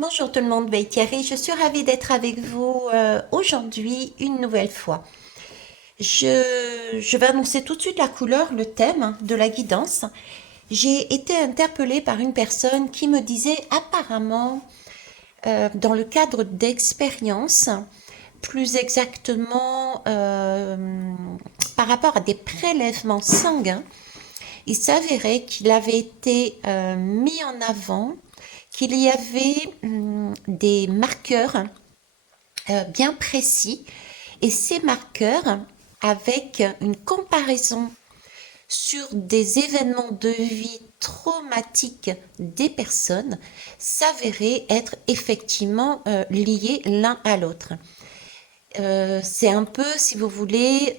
Bonjour tout le monde, Thierry, je suis ravie d'être avec vous aujourd'hui une nouvelle fois. Je vais annoncer tout de suite la couleur, le thème de la guidance. J'ai été interpellée par une personne qui me disait apparemment, dans le cadre d'expériences, plus exactement par rapport à des prélèvements sanguins, il s'avérait qu'il avait été mis en avant qu'il y avait des marqueurs bien précis et ces marqueurs avec une comparaison sur des événements de vie traumatiques des personnes s'avéraient être effectivement liés l'un à l'autre. C'est un peu, si vous voulez,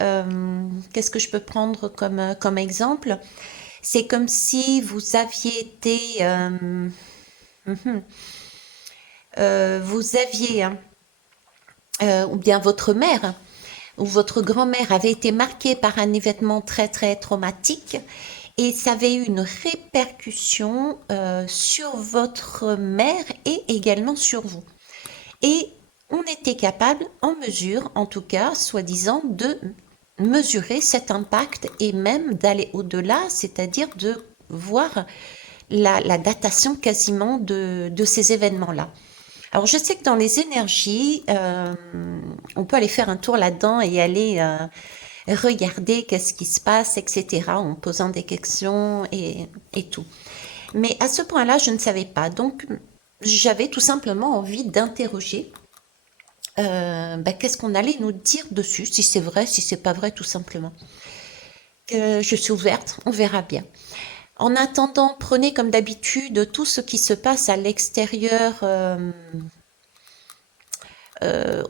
qu'est-ce que je peux prendre comme exemple? C'est comme si vous aviez été, vous aviez, hein, ou bien votre mère ou votre grand-mère avait été marquée par un événement très très traumatique et ça avait eu une répercussion sur votre mère et également sur vous. Et on était capable, en mesure, en tout cas, soi-disant, de mesurer cet impact et même d'aller au-delà, c'est-à-dire de voir la datation quasiment de ces événements-là. Alors je sais que dans les énergies, on peut aller faire un tour là-dedans et aller regarder qu'est-ce qui se passe, etc., en posant des questions et tout. Mais à ce point-là, je ne savais pas. Donc j'avais tout simplement envie d'interroger qu'est-ce qu'on allait nous dire dessus, si c'est vrai, si c'est pas vrai, tout simplement. Je suis ouverte, on verra bien. En attendant, prenez comme d'habitude tout ce qui se passe à l'extérieur,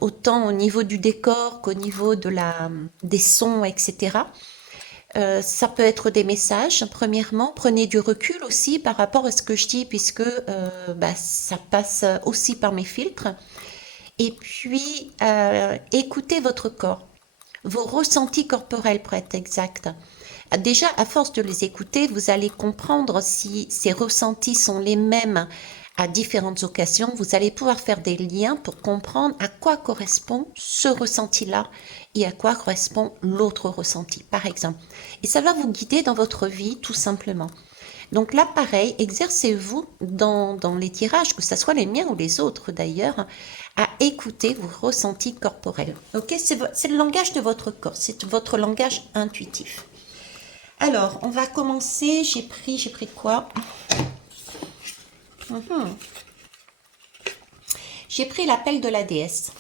autant au niveau du décor qu'au niveau des sons, etc. Ça peut être des messages, premièrement. Prenez du recul aussi par rapport à ce que je dis, puisque ça passe aussi par mes filtres. Et puis, écoutez votre corps, vos ressentis corporels pour être exact. Déjà, à force de les écouter, vous allez comprendre si ces ressentis sont les mêmes à différentes occasions. Vous allez pouvoir faire des liens pour comprendre à quoi correspond ce ressenti-là et à quoi correspond l'autre ressenti, par exemple. Et ça va vous guider dans votre vie, tout simplement. Donc là, pareil, exercez-vous dans les tirages, que ce soit les miens ou les autres d'ailleurs, à écouter vos ressentis corporels. Ok, c'est le langage de votre corps, c'est votre langage intuitif. Alors, on va commencer. J'ai pris quoi? J'ai pris l'appel de la déesse.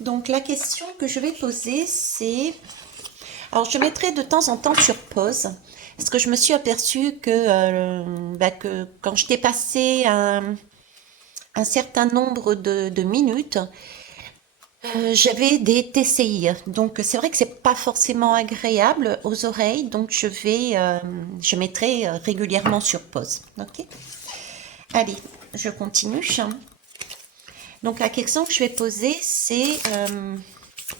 Donc, la question que je vais poser, c'est... Alors, je mettrai de temps en temps sur pause, parce que je me suis aperçue que quand je dépassais un certain nombre de minutes, j'avais des TCI, donc c'est vrai que c'est pas forcément agréable aux oreilles, donc je mettrai régulièrement sur pause. Ok. Allez, je continue. Donc la question que je vais poser, c'est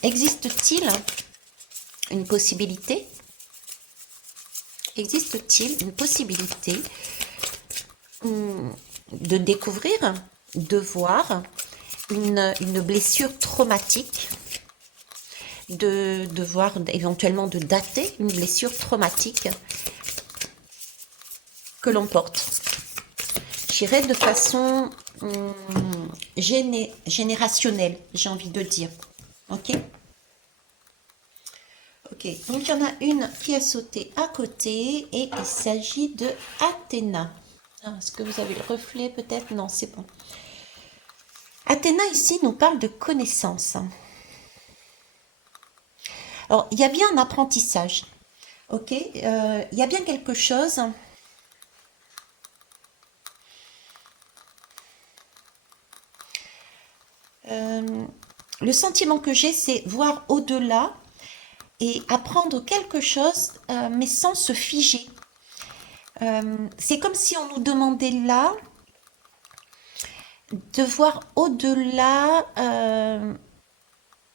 existe-t-il une possibilité? Existe-t-il une possibilité de découvrir, de voir une blessure traumatique, de voir éventuellement de dater une blessure traumatique que l'on porte. J'irai de façon générationnelle, j'ai envie de dire. Ok. Ok, donc il y en a une qui a sauté à côté et il s'agit de Athéna. Est-ce que vous avez le reflet peut-être? Non, c'est bon. Athéna ici nous parle de connaissance. Alors, il y a bien un apprentissage, ok. Il y a bien quelque chose. Le sentiment que j'ai, c'est voir au-delà et apprendre quelque chose, mais sans se figer. C'est comme si on nous demandait là de voir au-delà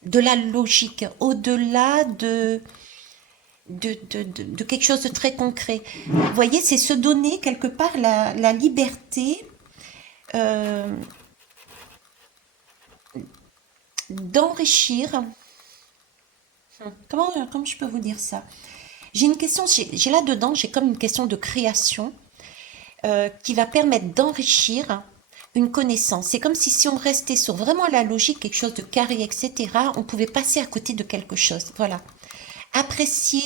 de la logique, au-delà de quelque chose de très concret. Vous voyez, c'est se donner quelque part la liberté euh, d'enrichir. Comment je peux vous dire ça? J'ai une question, j'ai là-dedans, j'ai comme une question de création qui va permettre d'enrichir une connaissance. C'est comme si on restait sur vraiment la logique, quelque chose de carré, etc., on pouvait passer à côté de quelque chose. Voilà. Apprécier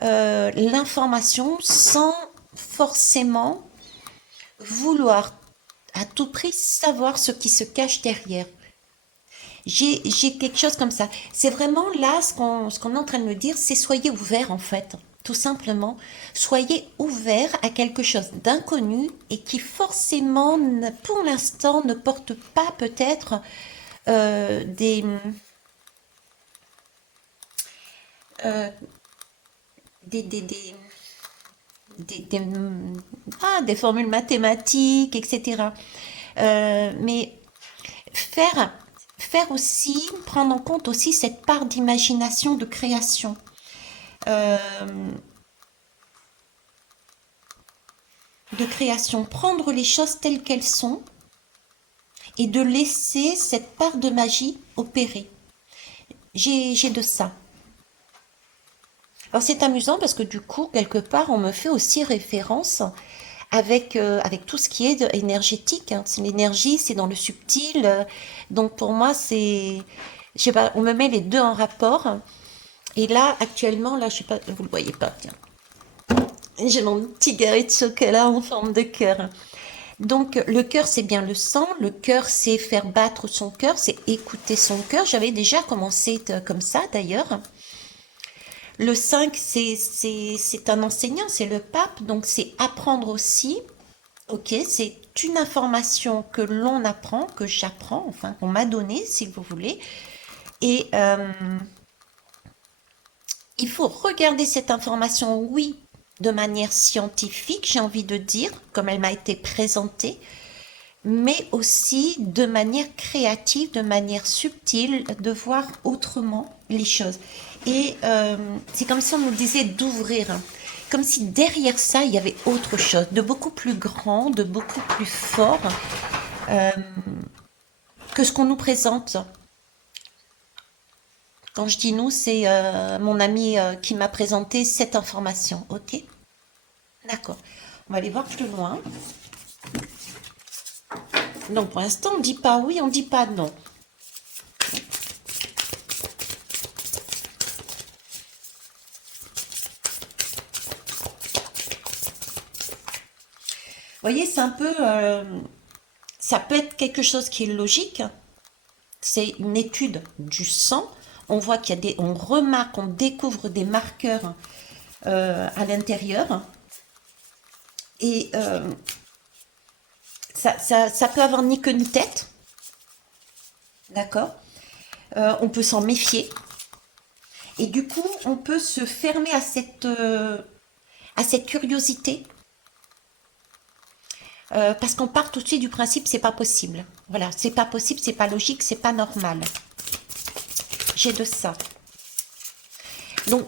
l'information sans forcément vouloir à tout prix savoir ce qui se cache derrière. J'ai quelque chose comme ça. C'est vraiment là ce qu'on est en train de me dire, c'est soyez ouverts en fait. Tout simplement, soyez ouverts à quelque chose d'inconnu et qui forcément, pour l'instant, ne porte pas peut-être des, euh, des, des, des, des formules mathématiques, etc. Mais faire, faire aussi, prendre en compte aussi cette part d'imagination, de création. Euh, prendre les choses telles qu'elles sont et de laisser cette part de magie opérer. J'ai de ça. Alors c'est amusant parce que du coup, quelque part, on me fait aussi référence avec tout ce qui est énergétique. Hein. C'est l'énergie, c'est dans le subtil. Donc pour moi, je sais pas, on me met les deux en rapport. Et là, actuellement, là, je sais pas, vous le voyez pas, tiens. J'ai mon petit carré de chocolat en forme de cœur. Donc le cœur, c'est bien le sang. Le cœur, c'est faire battre son cœur, c'est écouter son cœur. J'avais déjà commencé comme ça, d'ailleurs. Le 5, c'est un enseignant, c'est le pape, donc c'est apprendre aussi. Ok, c'est une information que l'on apprend, que j'apprends, enfin qu'on m'a donnée, si vous voulez. Et il faut regarder cette information, oui, de manière scientifique, j'ai envie de dire, comme elle m'a été présentée, mais aussi de manière créative, de manière subtile, de voir autrement les choses. Et c'est comme si on nous disait d'ouvrir, hein. Comme si derrière ça, il y avait autre chose, de beaucoup plus grand, de beaucoup plus fort euh, que ce qu'on nous présente. Quand je dis nous, c'est mon ami qui m'a présenté cette information. Ok? D'accord. On va aller voir plus loin. Donc pour l'instant, on ne dit pas oui, on ne dit pas non. Vous voyez, c'est un peu, ça peut être quelque chose qui est logique. C'est une étude du sang. On voit qu'il y a on remarque, on découvre des marqueurs à l'intérieur. Et ça peut avoir ni queue ni tête. D'accord? On peut s'en méfier. Et du coup, on peut se fermer à cette curiosité. Parce qu'on part tout de suite du principe c'est pas possible. Voilà, c'est pas possible, c'est pas logique, c'est pas normal. J'ai de ça. Donc,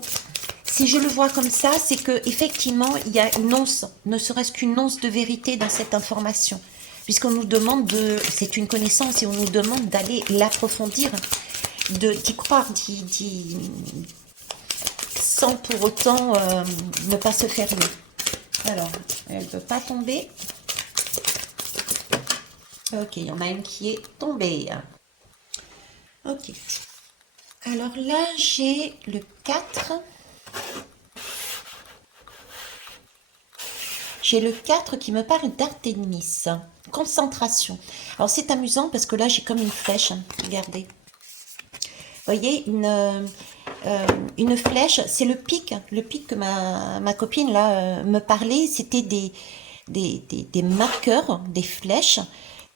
si je le vois comme ça, c'est que effectivement il y a une once, ne serait-ce qu'une once de vérité dans cette information, puisqu'on nous demande c'est une connaissance et on nous demande d'aller l'approfondir, d'y croire, sans pour autant ne pas se fermer. Alors, elle ne peut pas tomber. Ok, il y en a une qui est tombée. Ok. Alors là, j'ai le 4. J'ai le 4 qui me parle d'Artémis. Concentration. Alors c'est amusant parce que là, j'ai comme une flèche. Regardez. Vous voyez, une flèche, c'est le pic. Le pic que ma copine là me parlait, c'était des marqueurs, des flèches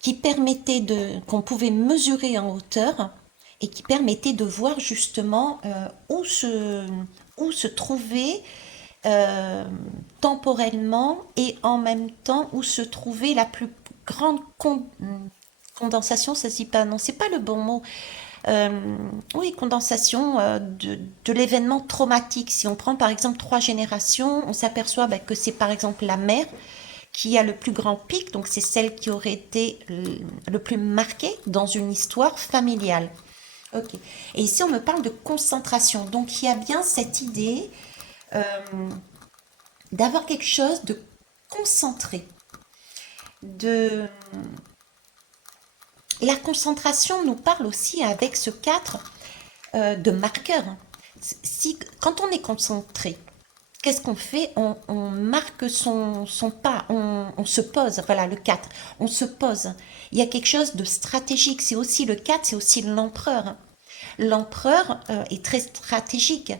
qui permettaient qu'on pouvait mesurer en hauteur et qui permettaient de voir justement où se trouvait temporellement et en même temps où se trouvait la plus grande condensation, ça se dit pas, non, c'est pas le bon mot. Oui, condensation de l'événement traumatique. Si on prend par exemple 3 générations, on s'aperçoit que c'est par exemple la mère qui a le plus grand pic, donc c'est celle qui aurait été le plus marquée dans une histoire familiale. Ok. Et ici, on me parle de concentration. Donc, il y a bien cette idée euh, d'avoir quelque chose de concentré. De... La concentration nous parle aussi avec ce 4 de marqueur. Si, quand on est concentré, qu'est-ce qu'on fait? On marque son pas, on se pose, voilà le 4, on se pose. Il y a quelque chose de stratégique, c'est aussi le 4, c'est aussi l'empereur. L'empereur est très stratégique.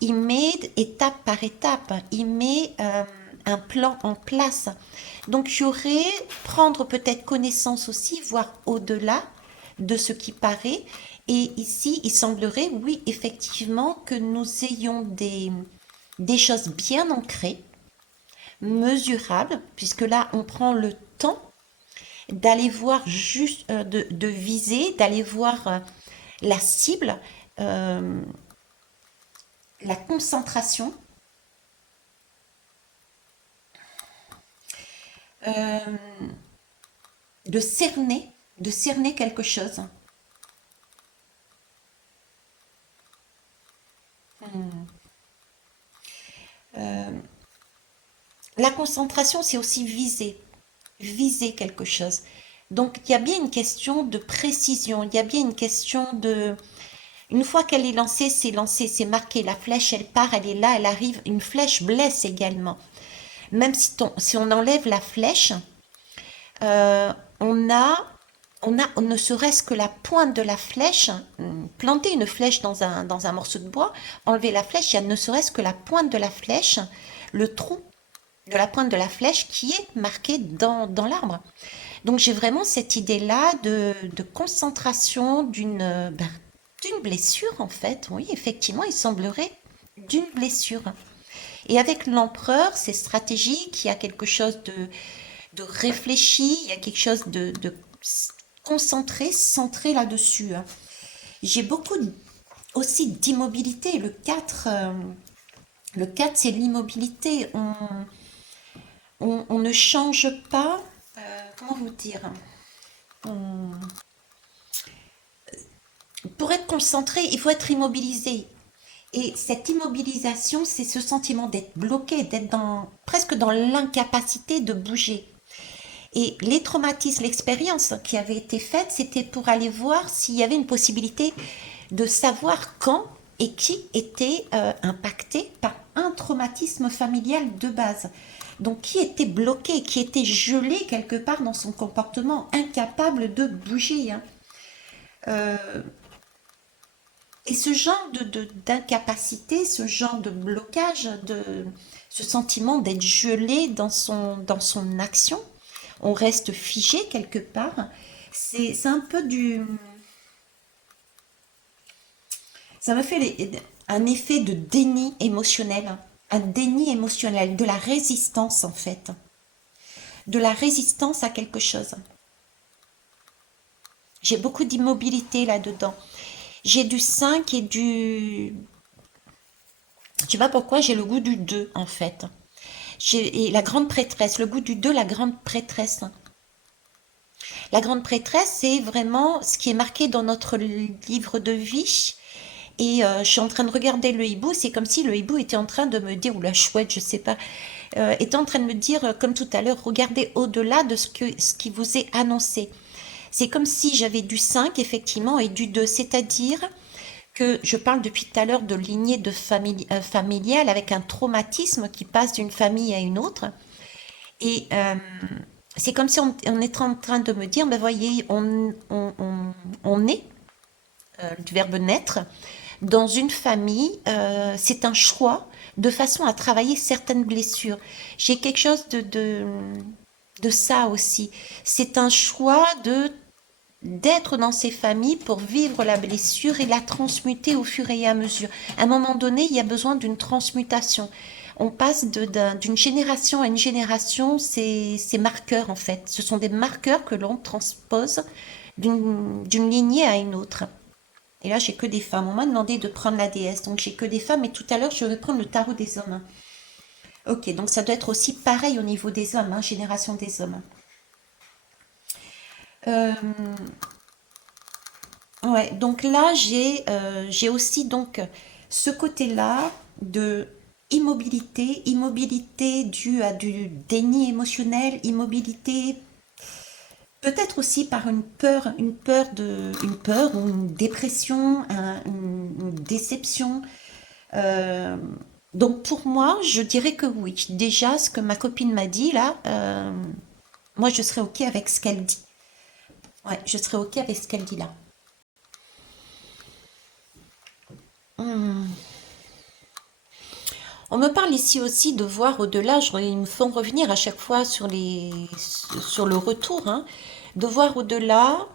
Il met étape par étape, il met un plan en place. Donc il y aurait prendre peut-être connaissance aussi, voire au-delà de ce qui paraît. Et ici, il semblerait, oui, effectivement, que nous ayons des choses bien ancrées, mesurables, puisque là, on prend le temps d'aller voir juste, de viser, d'aller voir la cible, euh, la concentration, euh, de cerner quelque chose. Euh, la concentration, c'est aussi viser quelque chose. Donc, il y a bien une question de précision, il y a bien une question de... Une fois qu'elle est lancée, c'est marqué, la flèche, elle part, elle est là, elle arrive. Une flèche blesse également. Même si on enlève la flèche, euh, on a, on ne serait-ce que la pointe de la flèche, planter une flèche dans un morceau de bois, enlever la flèche, il y a ne serait-ce que la pointe de la flèche, le trou de la pointe de la flèche qui est marqué dans l'arbre. Donc j'ai vraiment cette idée-là de concentration d'une blessure en fait. Oui, effectivement, il semblerait d'une blessure. Et avec l'empereur, c'est stratégique, il y a quelque chose de réfléchi, il y a quelque chose de concentré, centré là-dessus. J'ai beaucoup aussi d'immobilité. Le 4 c'est l'immobilité. On ne change pas. Comment vous dire? On- Pour être concentré, il faut être immobilisé. Et cette immobilisation, c'est ce sentiment d'être bloqué, d'être presque dans l'incapacité de bouger. Et les traumatismes, l'expérience qui avait été faite, c'était pour aller voir s'il y avait une possibilité de savoir quand et qui était impacté par un traumatisme familial de base. Donc qui était bloqué, qui était gelé quelque part dans son comportement, incapable de bouger. Hein. Euh, et ce genre d'incapacité, ce genre de blocage, ce sentiment d'être gelé dans son action, on reste figé quelque part. C'est un peu du... Ça me fait un effet de déni émotionnel. Un déni émotionnel, de la résistance en fait. De la résistance à quelque chose. J'ai beaucoup d'immobilité là-dedans. J'ai du 5 et du... Tu vois pourquoi j'ai le goût du 2 en fait. Et la grande prêtresse, le goût du 2, la grande prêtresse. La grande prêtresse, c'est vraiment ce qui est marqué dans notre livre de vie. Et je suis en train de regarder le hibou, c'est comme si le hibou était en train de me dire, ou la chouette, je sais pas, était en train de me dire, comme tout à l'heure, regardez au-delà de ce qui vous est annoncé. C'est comme si j'avais du 5 effectivement, et du 2, c'est-à-dire que je parle depuis tout à l'heure de lignée de familiale avec un traumatisme qui passe d'une famille à une autre. Et c'est comme si on était en train de me dire, ben voyez, on est, du verbe naître, dans une famille, c'est un choix de façon à travailler certaines blessures. J'ai quelque chose de ça aussi. C'est un choix d'être dans ces familles pour vivre la blessure et la transmuter au fur et à mesure. À un moment donné, il y a besoin d'une transmutation. On passe d'une génération à une génération, ces marqueurs en fait. Ce sont des marqueurs que l'on transpose d'une lignée à une autre. Et là, j'ai que des femmes. On m'a demandé de prendre la déesse, donc j'ai que des femmes. Et tout à l'heure, je vais prendre le tarot des hommes. Ok, donc ça doit être aussi pareil au niveau des hommes, hein, génération des hommes. Euh, ouais, donc là, j'ai aussi donc ce côté-là de immobilité, immobilité due à du déni émotionnel, immobilité peut-être aussi par une peur ou une dépression, une déception. Euh, donc pour moi, je dirais que oui. Déjà, ce que ma copine m'a dit là, moi je serais ok avec ce qu'elle dit. Ouais, je serais ok avec ce qu'elle dit là. Hmm. On me parle ici aussi de voir au-delà. Ils me font revenir à chaque fois sur le retour, hein, de voir au-delà.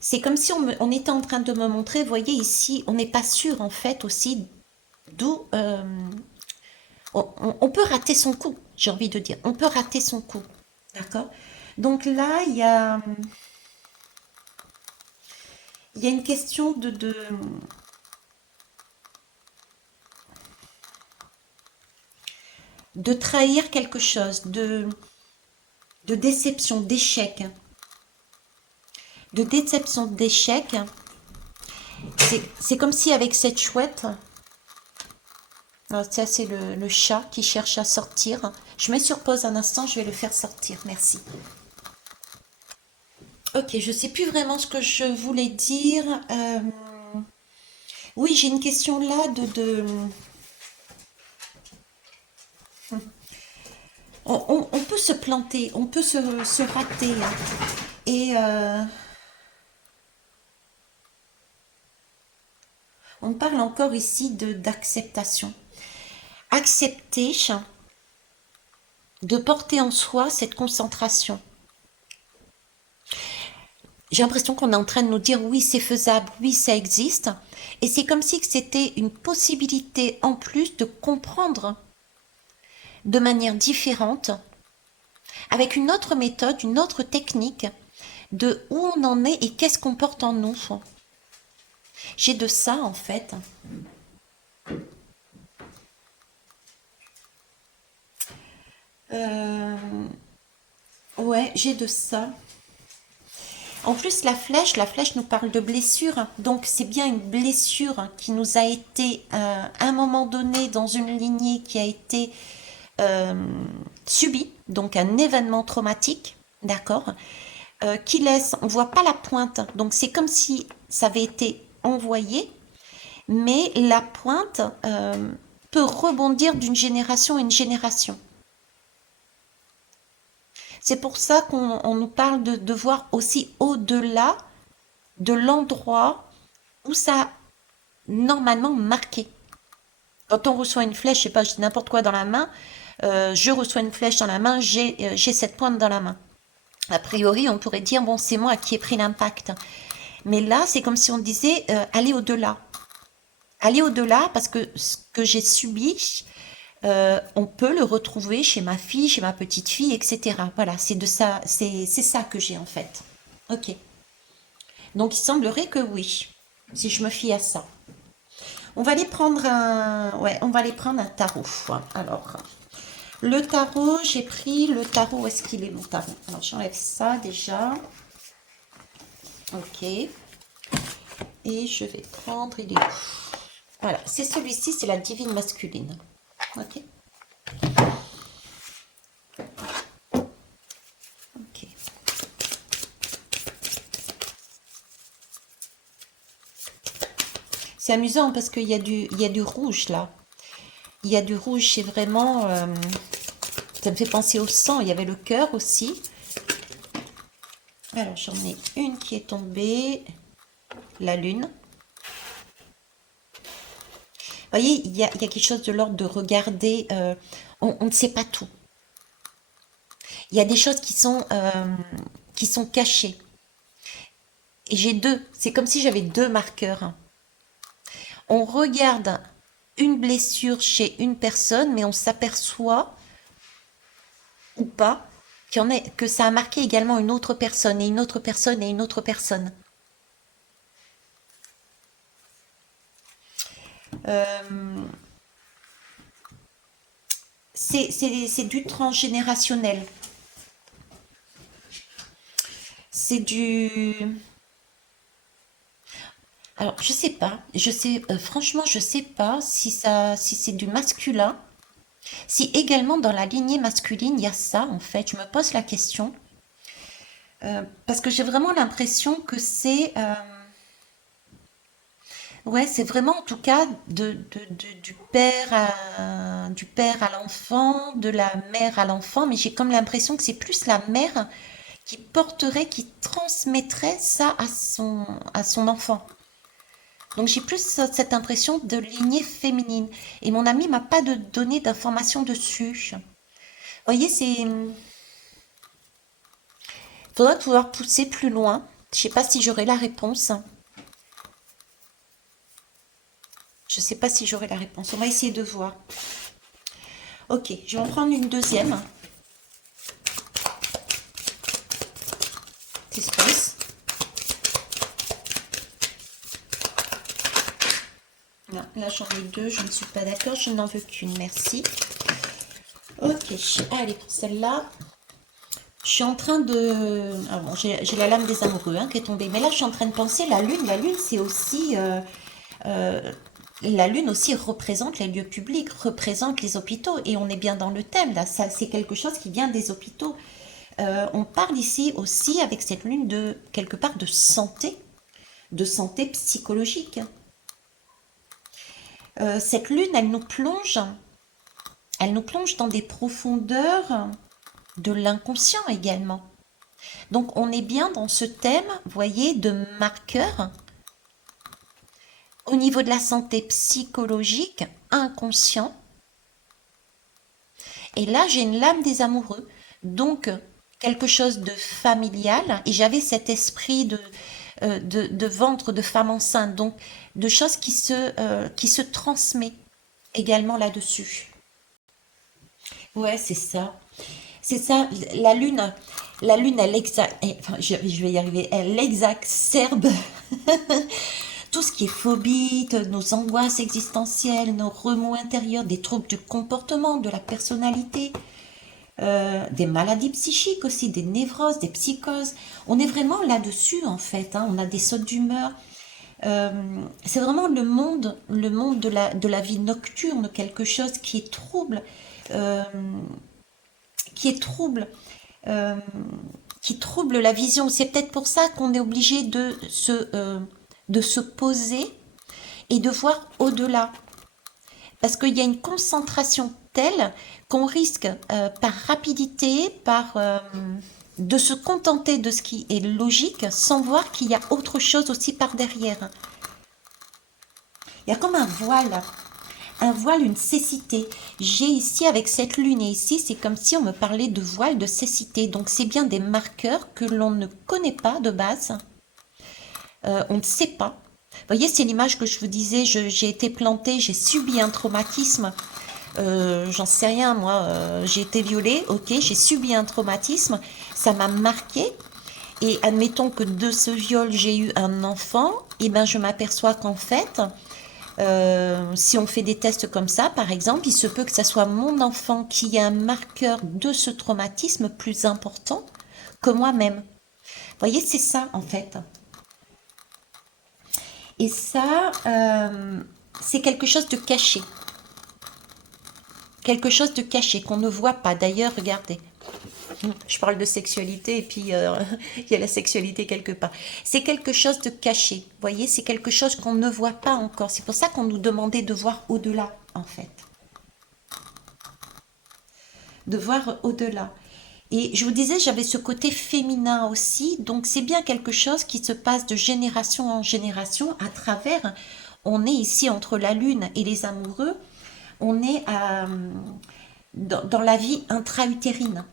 C'est comme si on était en train de me montrer, vous voyez ici, on n'est pas sûr en fait aussi d'où on peut rater son coup, j'ai envie de dire. On peut rater son coup. D'accord. Donc là, il y a une question de trahir quelque chose, de déception, d'échec. De déception, d'échec. C'est comme si avec cette chouette, ça c'est le chat qui cherche à sortir. Je mets sur pause un instant, je vais le faire sortir. Merci. Ok, je sais plus vraiment ce que je voulais dire. Oui, j'ai une question là on peut se planter, on peut se rater, hein. Et on parle encore ici d'acceptation. Accepter de porter en soi cette concentration. J'ai l'impression qu'on est en train de nous dire oui, c'est faisable, oui, ça existe. Et c'est comme si c'était une possibilité en plus de comprendre de manière différente, avec une autre méthode, une autre technique, de où on en est et qu'est-ce qu'on porte en nous. J'ai de ça en fait. Euh, ouais, j'ai de ça. En plus, la flèche nous parle de blessure. Donc, c'est bien une blessure qui nous a été, à un moment donné, dans une lignée qui a été euh, subie. Donc, un événement traumatique, d'accord, qui laisse, on voit pas la pointe. Donc, c'est comme si ça avait été envoyé, mais la pointe peut rebondir d'une génération à une génération. C'est pour ça qu'on nous parle de voir aussi au-delà de l'endroit où ça a normalement marqué. Quand on reçoit une flèche, je sais pas, je dis n'importe quoi dans la main, je reçois une flèche dans la main, j'ai cette pointe dans la main. A priori, on pourrait dire, bon, c'est moi qui ai pris l'impact. Mais là, c'est comme si on disait, allez au-delà. Allez au-delà parce que ce que j'ai subi, on peut le retrouver chez ma fille, chez ma petite fille, etc. Voilà, c'est de ça, c'est ça que j'ai en fait. Ok. Donc il semblerait que oui, si je me fie à ça. On va aller prendre un, ouais, on va aller prendre un tarot. Alors, le tarot, j'ai pris le tarot. Où est-ce qu'il est mon tarot? Alors j'enlève ça déjà. Ok. Et je vais prendre, il est où? Voilà, c'est celui-ci, c'est la divine masculine. Ok. Ok. C'est amusant parce il y a du rouge là. Il y a du rouge, c'est vraiment, ça me fait penser au sang. Il y avait le cœur aussi. Alors j'en ai une qui est tombée, la lune. Vous voyez, il y a quelque chose de l'ordre de regarder. On ne sait pas tout. Il y a des choses qui sont cachées. Et j'ai deux. C'est comme si j'avais deux marqueurs. On regarde une blessure chez une personne, mais on s'aperçoit ou pas que ça a marqué également une autre personne et une autre personne et une autre personne. Euh, C'est du transgénérationnel. C'est du... Alors, je sais pas. Franchement, je sais pas si c'est du masculin. Si également dans la lignée masculine, il y a ça, en fait. Je me pose la question. Parce que j'ai vraiment l'impression que ouais, c'est vraiment en tout cas du père à l'enfant, de la mère à l'enfant, mais j'ai comme l'impression que c'est plus la mère qui porterait, qui transmettrait ça à son enfant. Donc j'ai plus cette impression de lignée féminine. Et mon ami m'a pas donné d'informations dessus. Vous voyez, faudra pouvoir pousser plus loin. Je sais pas si j'aurai la réponse. Je sais pas si j'aurai la réponse. On va essayer de voir. Ok, je vais en prendre une deuxième. Suspense. Non, là j'en ai deux, je ne suis pas d'accord, je n'en veux qu'une, merci. Ok, allez pour celle-là. Je suis en train de... Ah bon, j'ai la lame des amoureux hein, qui est tombée. Mais là, je suis en train de penser, la lune. La lune, c'est aussi... la lune aussi représente les lieux publics, représente les hôpitaux. Et on est bien dans le thème, là. Ça, c'est quelque chose qui vient des hôpitaux. On parle ici aussi, avec cette lune, de quelque part de santé psychologique. Cette lune, elle nous plonge dans des profondeurs de l'inconscient également. Donc on est bien dans ce thème, vous voyez, de marqueurs au niveau de la santé psychologique, inconscient. Et là, j'ai une lame des amoureux, donc quelque chose de familial. Et j'avais cet esprit de ventre de femme enceinte, donc de choses qui se transmet également là-dessus. Ouais, c'est ça. C'est ça, la lune, enfin, je vais y arriver, elle exacerbe tout ce qui est phobie, nos angoisses existentielles, nos remous intérieurs, des troubles du comportement, de la personnalité, des maladies psychiques aussi, des névroses, des psychoses. On est vraiment là-dessus en fait, hein. On a des sautes d'humeur. Euh, c'est vraiment le monde de la vie nocturne, quelque chose euh, qui est trouble, euh, qui trouble la vision. C'est peut-être pour ça qu'on est obligé de se poser et de voir au-delà. Parce qu'il y a une concentration telle qu'on risque par rapidité, de se contenter de ce qui est logique sans voir qu'il y a autre chose aussi par derrière. Il y a comme un voile, une cécité. J'ai ici avec cette lune et ici, c'est comme si on me parlait de voile, de cécité. Donc c'est bien des marqueurs que l'on ne connaît pas de base. On ne sait pas. Vous voyez, c'est l'image que je vous disais, j'ai été plantée, j'ai subi un traumatisme. J'en sais rien, moi, j'ai été violée, ok, j'ai subi un traumatisme, ça m'a marqué. Et admettons que de ce viol, j'ai eu un enfant, et ben je m'aperçois qu'en fait, si on fait des tests comme ça, par exemple, il se peut que ce soit mon enfant qui ait un marqueur de ce traumatisme plus important que moi-même. Vous voyez, c'est ça en fait. Et ça, c'est quelque chose de caché. Quelque chose de caché qu'on ne voit pas. D'ailleurs, regardez. Je parle de sexualité et puis il y a la sexualité quelque part. C'est quelque chose de caché. Vous voyez, c'est quelque chose qu'on ne voit pas encore. C'est pour ça qu'on nous demandait de voir au-delà, en fait. De voir au-delà. Et je vous disais, j'avais ce côté féminin aussi. Donc c'est bien quelque chose qui se passe de génération en génération à travers. On est ici entre la lune et les amoureux. On est dans la vie intra-utérine.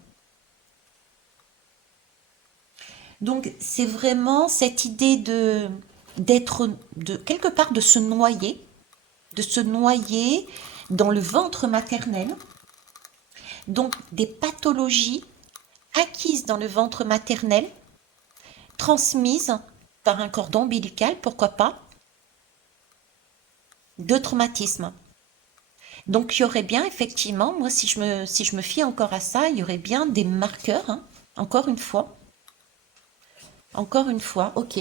Donc c'est vraiment cette idée de quelque part de se noyer dans le ventre maternel. Donc des pathologies acquises dans le ventre maternel, transmises par un cordon ombilical, pourquoi pas, de traumatisme. Donc, il y aurait bien, effectivement, moi, si je me fie encore à ça, il y aurait bien des marqueurs, hein. Encore une fois. Encore une fois, ok.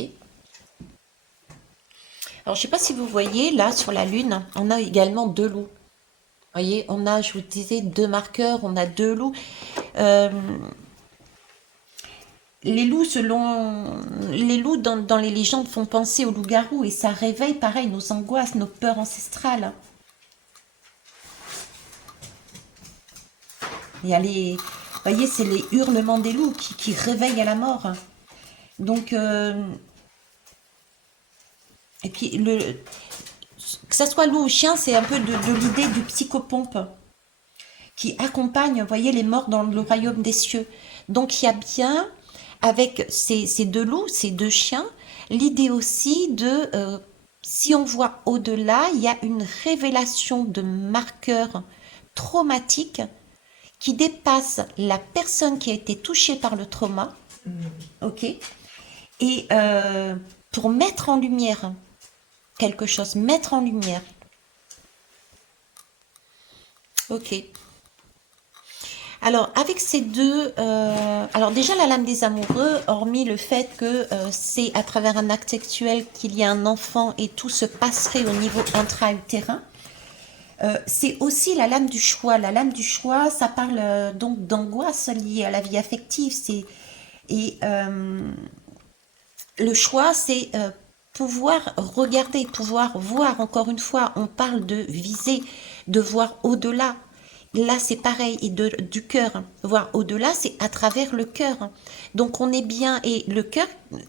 Alors, je sais pas si vous voyez, là, sur la Lune, on a également deux loups. Vous voyez, on a, je vous disais, deux marqueurs, on a deux loups. Euh, les loups, selon les loups dans les légendes font penser aux loups-garous et ça réveille, pareil, nos angoisses, nos peurs ancestrales. Il y a les, vous voyez, c'est les hurlements des loups qui réveillent à la mort. Donc, et puis que ça soit loup ou chien, c'est un peu de l'idée du psychopompe qui accompagne, vous voyez, les morts dans le royaume des cieux. Donc il y a bien, avec ces deux loups, ces deux chiens, l'idée aussi de, si on voit au-delà, il y a une révélation de marqueurs traumatiques qui dépassent la personne qui a été touchée par le trauma, ok, et pour mettre en lumière quelque chose, mettre en lumière, ok. Alors, avec ces deux, alors déjà la lame des amoureux, hormis le fait que c'est à travers un acte sexuel qu'il y a un enfant et tout se passerait au niveau intra-utérin, c'est aussi la lame du choix. La lame du choix, ça parle donc d'angoisse liée à la vie affective. Et le choix, c'est pouvoir regarder, pouvoir voir. Encore une fois, on parle de viser, de voir au-delà. Là, c'est pareil, et du cœur. Voir au-delà, c'est à travers le cœur. Donc, on est bien. Et le cœur,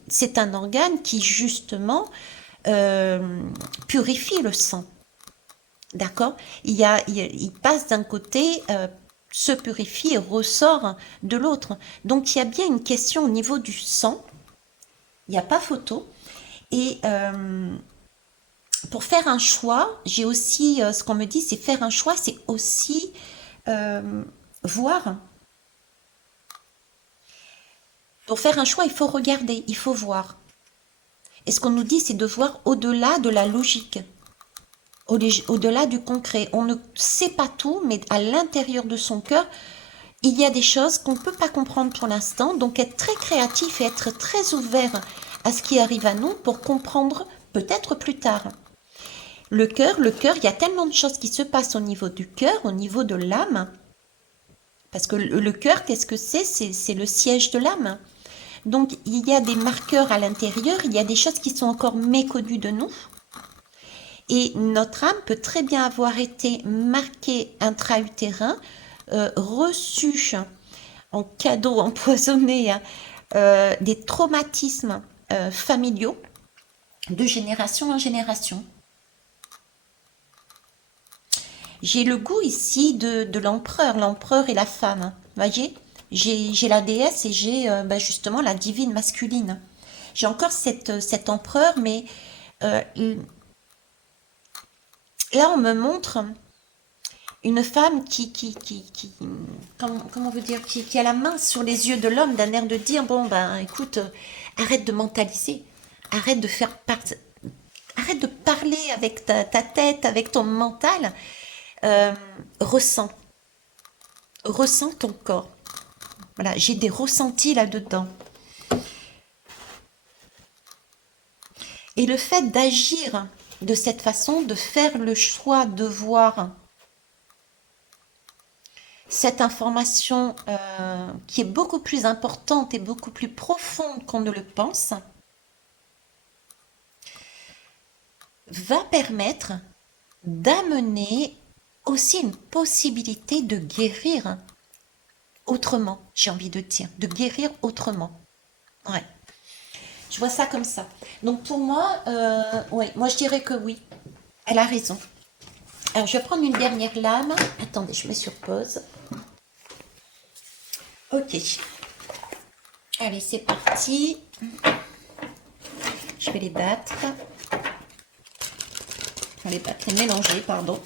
c'est un organe qui, justement, purifie le sang. D'accord? Il passe d'un côté, se purifie et ressort de l'autre. Donc, il y a bien une question au niveau du sang. Il n'y a pas photo. Et pour faire un choix, j'ai aussi, ce qu'on me dit, c'est faire un choix, c'est aussi voir. Pour faire un choix, il faut regarder, il faut voir. Et ce qu'on nous dit, c'est de voir au-delà de la logique, au-delà du concret. On ne sait pas tout, mais à l'intérieur de son cœur, il y a des choses qu'on ne peut pas comprendre pour l'instant. Donc être très créatif et être très ouvert à ce qui arrive à nous pour comprendre peut-être plus tard. Le cœur, il y a tellement de choses qui se passent au niveau du cœur, au niveau de l'âme. Parce que le cœur, qu'est-ce que c'est? C'est le siège de l'âme. Donc, il y a des marqueurs à l'intérieur, il y a des choses qui sont encore méconnues de nous. Et notre âme peut très bien avoir été marquée intra-utérin, reçue en cadeau empoisonné des traumatismes familiaux de génération en génération. J'ai le goût ici de l'empereur et la femme. Vous voyez, j'ai la déesse et j'ai justement la divine masculine. J'ai encore cet empereur, mais là on me montre une femme comment on veut dire, qui a la main sur les yeux de l'homme d'un air de dire, bon ben écoute, arrête de mentaliser, arrête de arrête de parler avec ta tête, avec ton mental. Ressens ton corps. Voilà, j'ai des ressentis là-dedans. Et le fait d'agir de cette façon, de faire le choix de voir cette information qui est beaucoup plus importante et beaucoup plus profonde qu'on ne le pense, va permettre d'amener aussi une possibilité de guérir autrement, j'ai envie de dire, de guérir autrement. Ouais, je vois ça comme ça. Donc pour moi, ouais, moi je dirais que oui, elle a raison. Alors je vais prendre une dernière lame. Attendez, je mets sur pause. Ok. Allez, c'est parti. Je vais les battre. Les mélanger, pardon.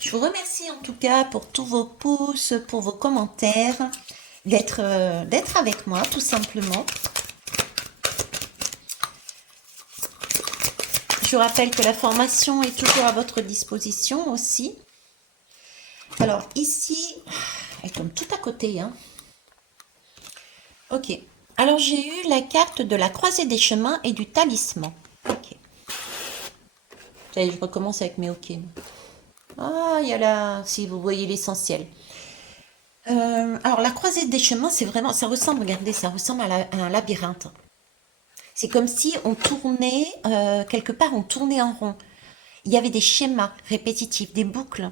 Je vous remercie en tout cas pour tous vos pouces, pour vos commentaires, d'être avec moi tout simplement. Je rappelle que la formation est toujours à votre disposition aussi. Alors ici, elle tombe tout à côté, hein. Ok. Alors j'ai eu la carte de la croisée des chemins et du talisman. Ok. Ça y est, je recommence avec mes ok. Ah, il y a là, si vous voyez l'essentiel. Alors la croisée des chemins, c'est vraiment, ça ressemble, regardez, ça ressemble à un labyrinthe. C'est comme si on tournait, quelque part, on tournait en rond. Il y avait des schémas répétitifs, des boucles,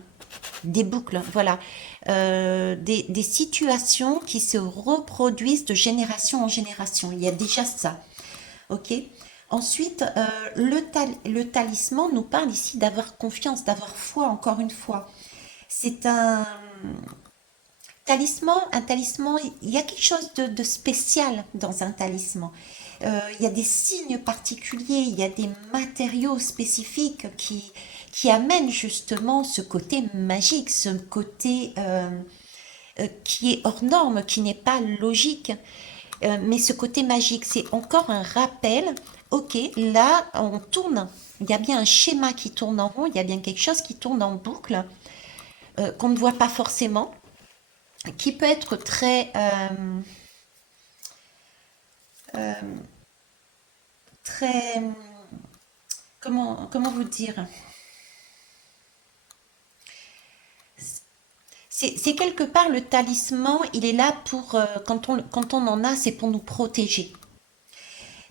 voilà. Des situations qui se reproduisent de génération en génération. Il y a déjà ça, ok? Ensuite, le talisman nous parle ici d'avoir confiance, d'avoir foi, encore une fois. C'est un talisman, il y a quelque chose de spécial dans un talisman. Il y a des signes particuliers, il y a des matériaux spécifiques qui amènent justement ce côté magique, ce côté qui est hors norme, qui n'est pas logique. Mais ce côté magique, c'est encore un rappel. Ok, là, on tourne. Il y a bien un schéma qui tourne en rond, il y a bien quelque chose qui tourne en boucle, qu'on ne voit pas forcément, qui peut être très, comment vous dire? C'est quelque part le talisman, il est là pour, quand on en a, c'est pour nous protéger.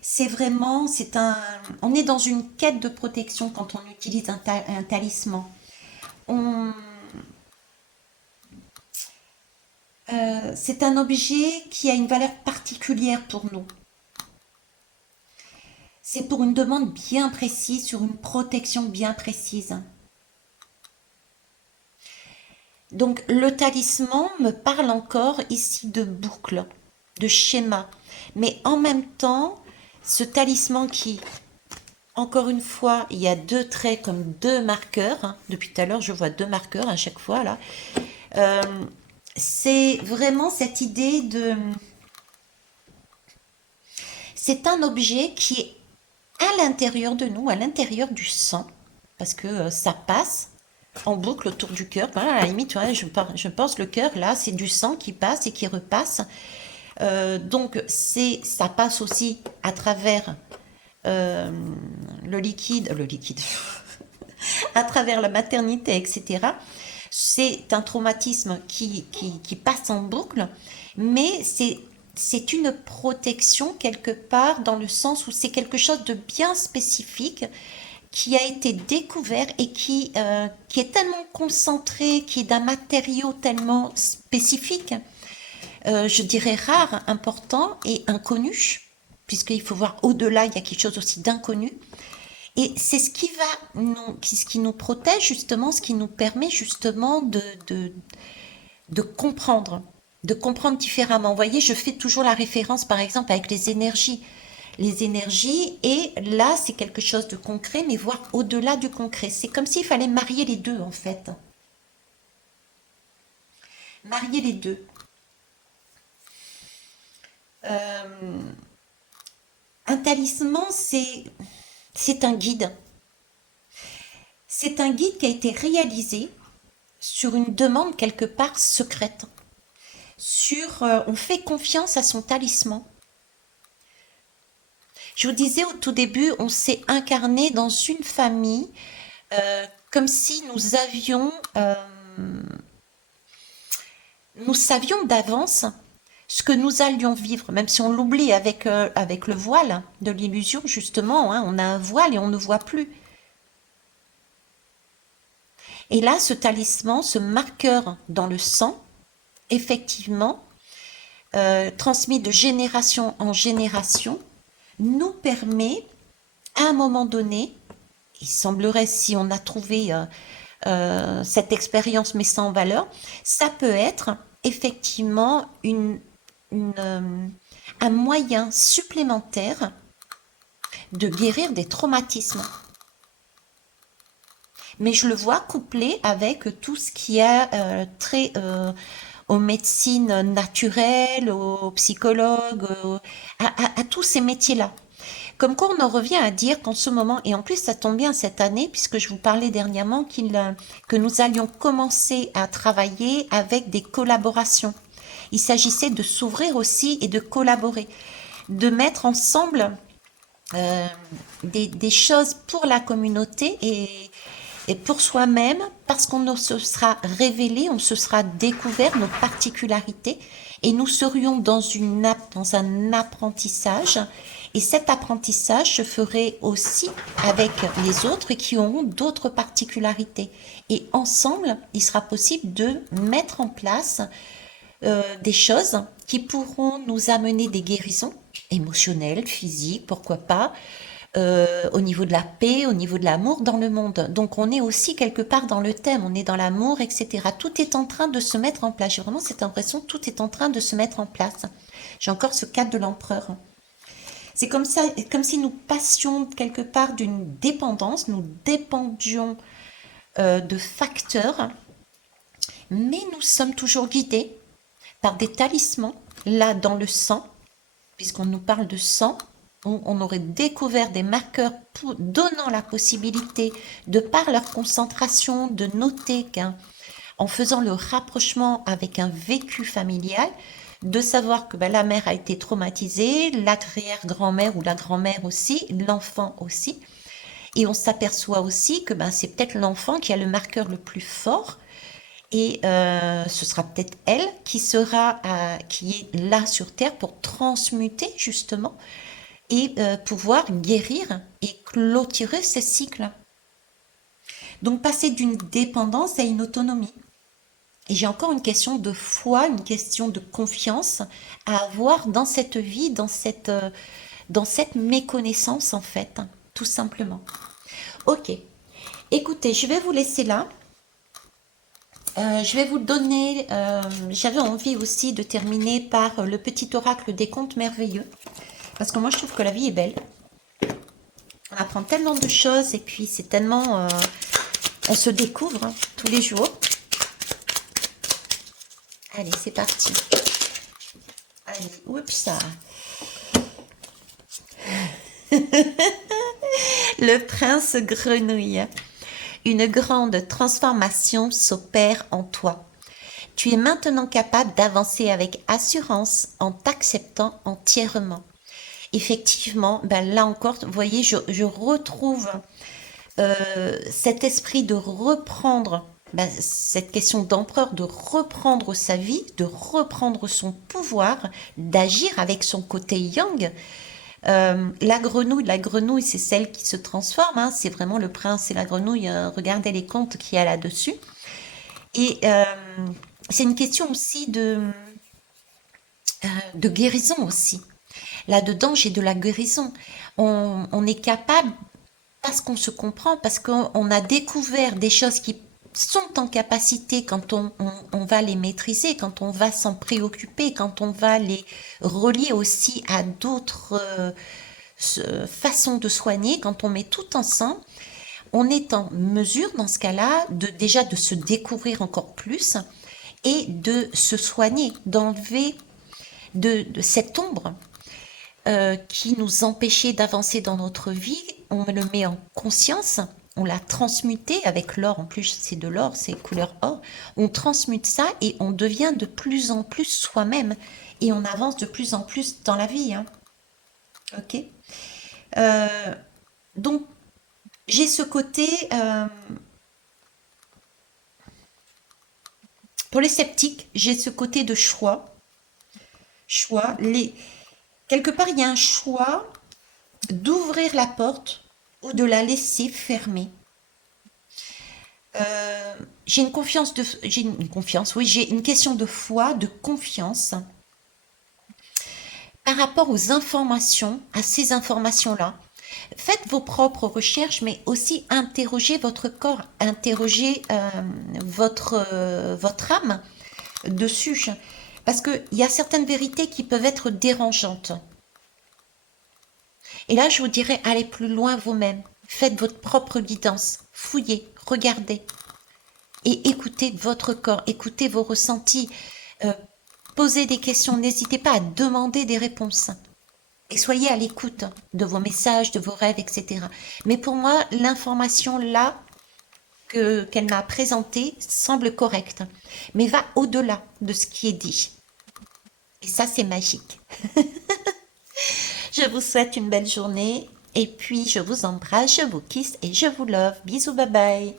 C'est vraiment, on est dans une quête de protection quand on utilise un talisman. On, c'est un objet qui a une valeur particulière pour nous. C'est pour une demande bien précise, sur une protection bien précise. Donc le talisman me parle encore ici de boucle, de schéma. Mais en même temps, ce talisman qui, encore une fois, il y a deux traits comme deux marqueurs, hein. Depuis tout à l'heure, je vois deux marqueurs à chaque fois là. Euh, c'est vraiment cette idée de... C'est un objet qui est à l'intérieur de nous, à l'intérieur du sang, parce que ça passe en boucle autour du cœur. Voilà, à la limite, ouais, je pense le cœur, là, c'est du sang qui passe et qui repasse. Donc, ça passe aussi à travers euh, le liquide, à travers la maternité, etc. C'est un traumatisme qui passe en boucle, mais c'est une protection quelque part dans le sens où c'est quelque chose de bien spécifique qui a été découvert et qui est tellement concentré, qui est d'un matériau tellement spécifique, je dirais rare, important et inconnu, puisqu'il faut voir au-delà, il y a quelque chose aussi d'inconnu. Et c'est ce qui nous protège justement, ce qui nous permet justement de comprendre, de comprendre différemment. Vous voyez, je fais toujours la référence par exemple avec les énergies. Les énergies, et là c'est quelque chose de concret, mais voire au-delà du concret. C'est comme s'il fallait marier les deux en fait. Marier les deux. Euh, un talisman, c'est un guide. C'est un guide qui a été réalisé sur une demande quelque part secrète. On fait confiance à son talisman. Je vous disais au tout début, on s'est incarné dans une famille comme si nous savions d'avance ce que nous allions vivre, même si on l'oublie avec le voile de l'illusion, justement, hein, on a un voile et on ne voit plus. Et là, ce talisman, ce marqueur dans le sang, effectivement, transmis de génération en génération, nous permet, à un moment donné, il semblerait, si on a trouvé cette expérience met ça en valeur, ça peut être effectivement un moyen supplémentaire de guérir des traumatismes. Mais je le vois couplé avec tout ce qui est trait aux médecines naturelles, aux psychologues, à tous ces métiers-là. Comme quoi, on en revient à dire qu'en ce moment, et en plus ça tombe bien cette année, puisque je vous parlais dernièrement que nous allions commencer à travailler avec des collaborations. Il s'agissait de s'ouvrir aussi et de collaborer, de mettre ensemble euh, des choses pour la communauté et pour soi-même, parce qu'on se sera révélé, on se sera découvert nos particularités et nous serions dans un apprentissage. Et cet apprentissage se ferait aussi avec les autres qui auront d'autres particularités. Et ensemble, il sera possible de mettre en place des choses qui pourront nous amener des guérisons émotionnelles, physiques, pourquoi pas, au niveau de la paix, au niveau de l'amour dans le monde. Donc on est aussi quelque part dans le thème, on est dans l'amour, etc. Tout est en train de se mettre en place. J'ai vraiment cette impression que tout est en train de se mettre en place. J'ai encore ce cadre de l'empereur. C'est comme ça, comme si nous passions quelque part d'une dépendance, nous dépendions de facteurs, mais nous sommes toujours guidés par des talismans, là dans le sang, puisqu'on nous parle de sang, on aurait découvert des marqueurs donnant la possibilité, de par leur concentration, de noter en faisant le rapprochement avec un vécu familial, de savoir que la mère a été traumatisée, l'arrière-grand-mère ou la grand-mère aussi, l'enfant aussi. Et on s'aperçoit aussi que c'est peut-être l'enfant qui a le marqueur le plus fort. Et ce sera peut-être elle qui qui est là sur Terre pour transmuter justement et pouvoir guérir et clôturer ces cycles. Donc passer d'une dépendance à une autonomie. Et j'ai encore une question de foi, une question de confiance à avoir dans cette vie, dans cette méconnaissance en fait, tout simplement. Ok, écoutez, je vais vous laisser là. Je vais vous donner, j'avais envie aussi de terminer par le petit oracle des contes merveilleux, parce que moi je trouve que la vie est belle. On apprend tellement de choses et puis c'est tellement, on se découvre tous les jours. Allez, c'est parti. Allez, oups ça. Le prince grenouille. Une grande transformation s'opère en toi. Tu es maintenant capable d'avancer avec assurance en t'acceptant entièrement. Effectivement, là encore, vous voyez, je retrouve cet esprit de reprendre cette question d'empereur, de reprendre sa vie, de reprendre son pouvoir, d'agir avec son côté yang. La grenouille, c'est celle qui se transforme, hein, c'est vraiment le prince et la grenouille, regardez les contes qu'il y a là-dessus. Et c'est une question aussi de guérison aussi. Là-dedans, j'ai de la guérison. On est capable, parce qu'on se comprend, parce qu'on a découvert des choses qui sont en capacité quand on va les maîtriser, quand on va s'en préoccuper, quand on va les relier aussi à d'autres façons de soigner, quand on met tout ensemble, on est en mesure dans ce cas-là déjà de se découvrir encore plus et de se soigner, d'enlever de cette ombre qui nous empêchait d'avancer dans notre vie. On le met en conscience, on l'a transmuté avec l'or, en plus c'est de l'or, c'est couleur or, on transmute ça et on devient de plus en plus soi-même et on avance de plus en plus dans la vie. Hein. Ok. Donc j'ai ce côté, pour les sceptiques, j'ai ce côté de choix. Quelque part, il y a un choix d'ouvrir la porte ou de la laisser fermer. J'ai une question de foi, de confiance par rapport aux informations, à ces informations-là. Faites vos propres recherches, mais aussi interrogez votre corps, interrogez votre âme dessus. Parce qu'il y a certaines vérités qui peuvent être dérangeantes. Et là, je vous dirais, allez plus loin vous-même. Faites votre propre guidance. Fouillez, regardez. Et écoutez votre corps, écoutez vos ressentis. Posez des questions, n'hésitez pas à demander des réponses. Et soyez à l'écoute de vos messages, de vos rêves, etc. Mais pour moi, l'information là qu'elle m'a présentée semble correcte, mais va au-delà de ce qui est dit. Et ça, c'est magique. Je vous souhaite une belle journée et puis je vous embrasse, je vous kiss et je vous love. Bisous, bye bye.